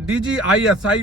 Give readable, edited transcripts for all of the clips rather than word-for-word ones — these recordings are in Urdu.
DGISI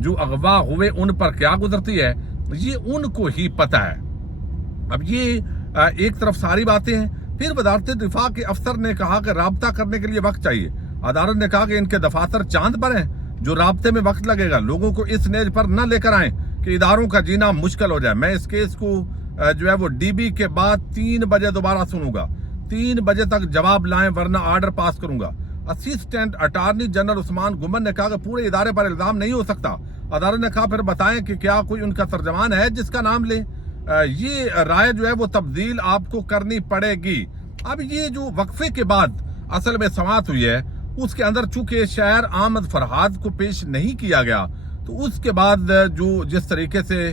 جو اغوا ہوئے ان پر کیا گزرتی ہے یہ ان کو ہی پتہ ہے۔ اب یہ ایک طرف ساری باتیں ہیں، پھر وزارت دفاع کے افسر نے کہا کہ رابطہ کرنے کے لیے وقت چاہیے۔ عدالت نے کہا کہ ان کے دفاتر چاند پر ہیں، جو رابطے میں وقت لگے گا، لوگوں کو اس نیز پر نہ لے کر آئیں کہ اداروں کا جینا مشکل ہو جائے۔ میں اس کیس کو جو ہے وہ ڈی بی کے بعد 3 بجے دوبارہ سنوں گا، 3 بجے تک جواب لائیں ورنہ آرڈر پاس کروں گا۔ اسسٹنٹ اٹارنی جنرل عثمان گمن نے کہا کہ پورے ادارے پر الزام نہیں ہو سکتا۔ عدالت نے کہا پھر بتائیں کہ کیا کوئی ان کا ترجمان ہے جس کا نام لیں۔ یہ رائے جو ہے وہ تبدیل آپ کو کرنی پڑے گی۔ اب یہ جو وقفے کے بعد اصل میں سماعت ہوئی ہے اس کے اندر چونکہ شہر احمد فرحاد کو پیش نہیں کیا گیا، تو اس کے بعد جو جس طریقے سے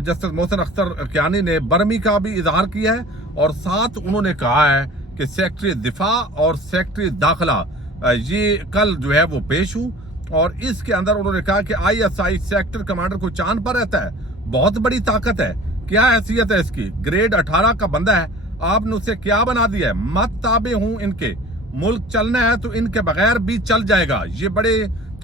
جسٹس محسن اختر کیانی نے برمی کا بھی اظہار کیا ہے، اور ساتھ انہوں نے کہا ہے کہ سیکٹری دفاع اور سیکٹری داخلہ یہ کل جو ہے وہ پیش ہوں، اور اس کے اندر انہوں نے کہا کہ I S I sector commander کو چاند پر رہتا ہے، بہت بڑی طاقت ہے، کیا حیثیت ہے اس کی، گریڈ 18 کا بندہ ہے، آپ نے اسے کیا بنا دیا ہے، مت تابع ہوں ان کے، ملک چلنا ہے تو ان کے بغیر بھی چل جائے گا۔ یہ بڑے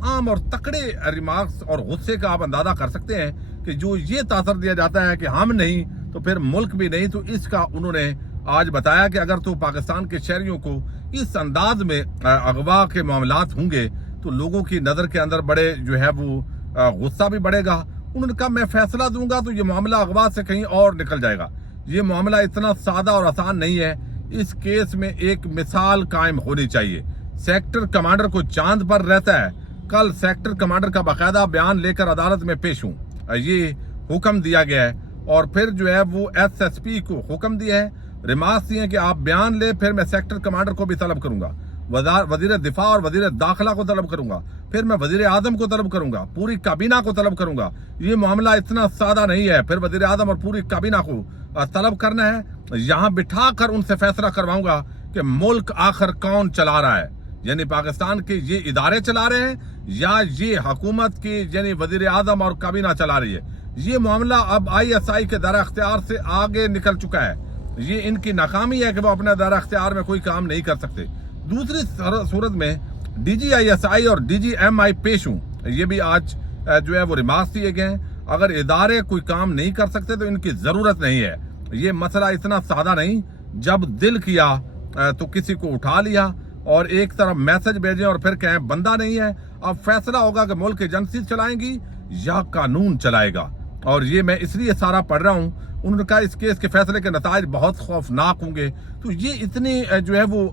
عام اور تکڑے ریمارکس اور غصے کا آپ اندازہ کر سکتے ہیں کہ جو یہ تاثر دیا جاتا ہے کہ ہم نہیں تو پھر ملک بھی نہیں، تو اس کا انہوں نے آج بتایا کہ اگر تو پاکستان کے شہریوں کو اس انداز میں اغوا کے معاملات ہوں گے تو لوگوں کی نظر کے اندر بڑے جو ہے وہ غصہ بھی بڑھے گا۔ انہوں نے کہا میں فیصلہ دوں گا تو یہ معاملہ اغوا سے کہیں اور نکل جائے گا، یہ معاملہ اتنا سادہ اور آسان نہیں ہے، اس کیس میں ایک مثال قائم ہونی چاہیے۔ سیکٹر کمانڈر کو چاند پر رہتا ہے، کل سیکٹر کمانڈر کا باقاعدہ بیان لے کر عدالت میں پیش ہوں، یہ حکم دیا گیا ہے، اور پھر جو ہے وہ ایس ایس پی کو حکم دیا ہے، ریمارکس دیے کہ آپ بیان لیں، پھر میں سیکٹر کمانڈر کو بھی طلب کروں گا، وزیر دفاع اور وزیر داخلہ کو طلب کروں گا، پھر میں وزیر اعظم کو طلب کروں گا، پوری کابینہ کو طلب کروں گا۔ یہ معاملہ اتنا سادہ نہیں ہے، پھر وزیر اعظم اور پوری کابینہ کو طلب کرنا ہے، یہاں بٹھا کر ان سے فیصلہ کرواؤں گا کہ ملک آخر کون چلا رہا ہے، یعنی پاکستان کے یہ ادارے چلا رہے ہیں یا یہ حکومت کی یعنی وزیر اعظم اور کابینہ چلا رہی ہے۔ یہ معاملہ اب آئی ایس آئی کے دائرہ اختیار سے آگے نکل چکا ہے، یہ ان کی ناکامی ہے کہ وہ اپنے دائرہ اختیار میں کوئی کام نہیں کر سکتے۔ دوسری صورت میں D G I S I اور ڈی جی ایم آئی پیش ہوں، یہ بھی آج جو ہے وہ ریمارکس دیے گئے ہیں۔ اگر ادارے کوئی کام نہیں کر سکتے تو ان کی ضرورت نہیں ہے، یہ مسئلہ اتنا سادہ نہیں، جب دل کیا تو کسی کو اٹھا لیا اور ایک طرف میسج بھیجیں اور پھر کہیں بندہ نہیں ہے۔ اب فیصلہ ہوگا کہ ملک ایجنسی چلائیں گی یا قانون چلائے گا، اور یہ میں اس لیے سارا پڑھ رہا ہوں۔ انہوں نے کہا اس کیس کے فیصلے کے نتائج بہت خوفناک ہوں گے۔ تو یہ اتنی جو ہے وہ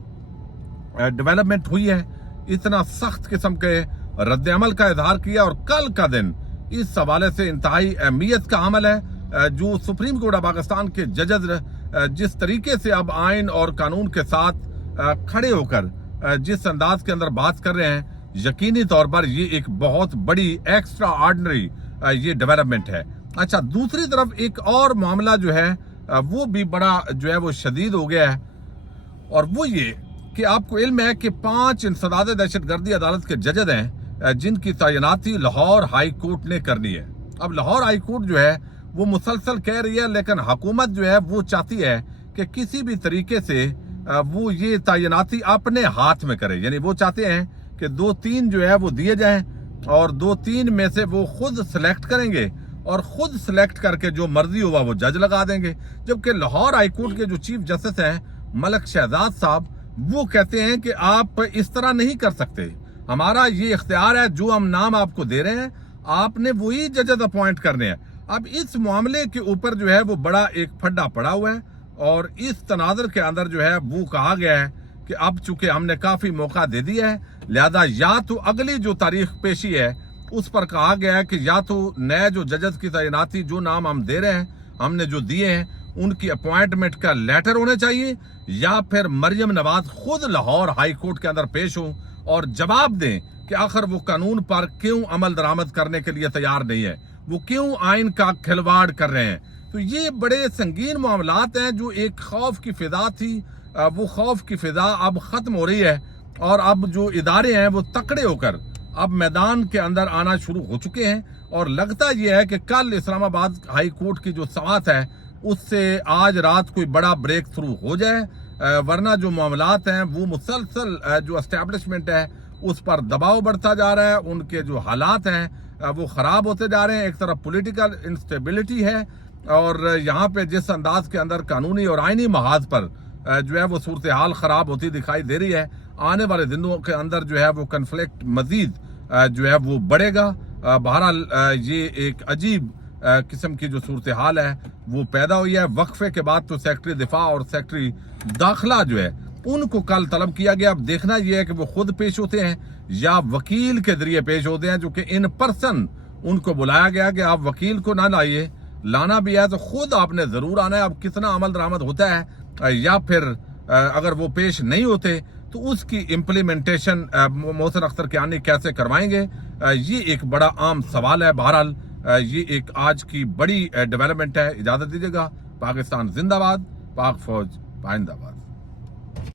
ڈیولپمنٹ ہوئی ہے، اتنا سخت قسم کے رد عمل کا اظہار کیا، اور کل کا دن اس حوالے سے انتہائی اہمیت کا عمل ہے۔ جو سپریم کورٹ آف پاکستان کے ججز جس طریقے سے اب آئین اور قانون کے ساتھ کھڑے ہو کر جس انداز کے اندر بات کر رہے ہیں، یقینی طور پر یہ ایک بہت بڑی ایکسٹرا آرڈنری یہ ڈیولپمنٹ ہے۔ اچھا، دوسری طرف ایک اور معاملہ جو ہے وہ بھی بڑا جو ہے وہ شدید ہو گیا ہے، اور وہ یہ کہ آپ کو علم ہے کہ 5 انسداد دہشت گردی عدالت کے ججز ہیں جن کی تعیناتی لاہور ہائی کورٹ نے کرنی ہے۔ اب لاہور ہائی کورٹ جو ہے وہ مسلسل کہہ رہی ہے، لیکن حکومت جو ہے وہ چاہتی ہے کہ کسی بھی طریقے سے وہ یہ تعیناتی اپنے ہاتھ میں کرے، یعنی وہ چاہتے ہیں کہ 2-3 جو ہے وہ دیے جائیں، اور 2-3 میں سے وہ خود سلیکٹ کریں گے، اور خود سلیکٹ کر کے جو مرضی ہوا وہ جج لگا دیں گے۔ جبکہ لاہور ہائی کورٹ کے جو چیف جسٹس ہیں ملک شہزاد صاحب، وہ کہتے ہیں کہ آپ اس طرح نہیں کر سکتے، ہمارا یہ اختیار ہے، جو ہم نام آپ کو دے رہے ہیں آپ نے وہی ججز اپوائنٹ کرنے ہیں۔ اب اس معاملے کے اوپر جو ہے وہ بڑا ایک پھڈا پڑا ہوا ہے، اور اس تناظر کے اندر جو ہے وہ کہا گیا ہے کہ اب چونکہ ہم نے کافی موقع دے دیا ہے، لہذا یا تو اگلی جو تاریخ پیشی ہے اس پر کہا گیا ہے کہ یا تو نئے جو ججز کی تعیناتی جو نام ہم دے رہے ہیں، ہم نے جو دیے ہیں، ان کی اپوائنٹمنٹ کا لیٹر ہونا چاہیے، یا پھر مریم نواز خود لاہور ہائی کورٹ کے اندر پیش ہوں اور جواب دیں کہ آخر وہ قانون پر کیوں عمل درآمد کرنے کے لیے تیار نہیں ہے، وہ کیوں آئین کا کھلواڑ کر رہے ہیں۔ تو یہ بڑے سنگین معاملات ہیں، جو ایک خوف کی فضا تھی، وہ خوف کی فضا اب ختم ہو رہی ہے، اور اب جو ادارے ہیں وہ تکڑے ہو کر اب میدان کے اندر آنا شروع ہو چکے ہیں، اور لگتا یہ ہے کہ کل اسلام آباد ہائی کورٹ کی جو سماعت ہے اس سے آج رات کوئی بڑا بریک تھرو ہو جائے، ورنہ جو معاملات ہیں وہ مسلسل جو اسٹیبلشمنٹ ہے اس پر دباؤ بڑھتا جا رہا ہے، ان کے جو حالات ہیں وہ خراب ہوتے جا رہے ہیں. ایک طرف پولیٹیکل انسٹیبلٹی ہے اور یہاں پہ جس انداز کے اندر قانونی اور آئینی محاذ پر جو ہے وہ صورتحال خراب ہوتی دکھائی دے رہی ہے. آنے والے دنوں کے اندر جو ہے وہ کنفلکٹ مزید جو ہے وہ بڑھے گا. بہرحال یہ ایک عجیب قسم کی جو صورتحال ہے وہ پیدا ہوئی ہے. وقفے کے بعد تو سیکرٹری دفاع اور سیکرٹری داخلہ جو ہے ان کو کل طلب کیا گیا. اب دیکھنا یہ ہے کہ وہ خود پیش ہوتے ہیں یا وکیل کے ذریعے پیش ہوتے ہیں, جو کہ ان پرسن ان کو بلایا گیا کہ آپ وکیل کو نہ لائیے, لانا بھی ہے تو خود آپ نے ضرور آنا ہے. اب کتنا عمل درآمد ہوتا ہے یا پھر اگر وہ پیش نہیں ہوتے تو اس کی امپلیمنٹیشن محسن اختر کیانی کیسے کروائیں گے, یہ ایک بڑا عام سوال ہے. بہرحال یہ ایک آج کی بڑی ڈیولپمنٹ ہے. اجازت دیجیے گا. پاکستان زندہ باد, پاک فوج پائندہ باد.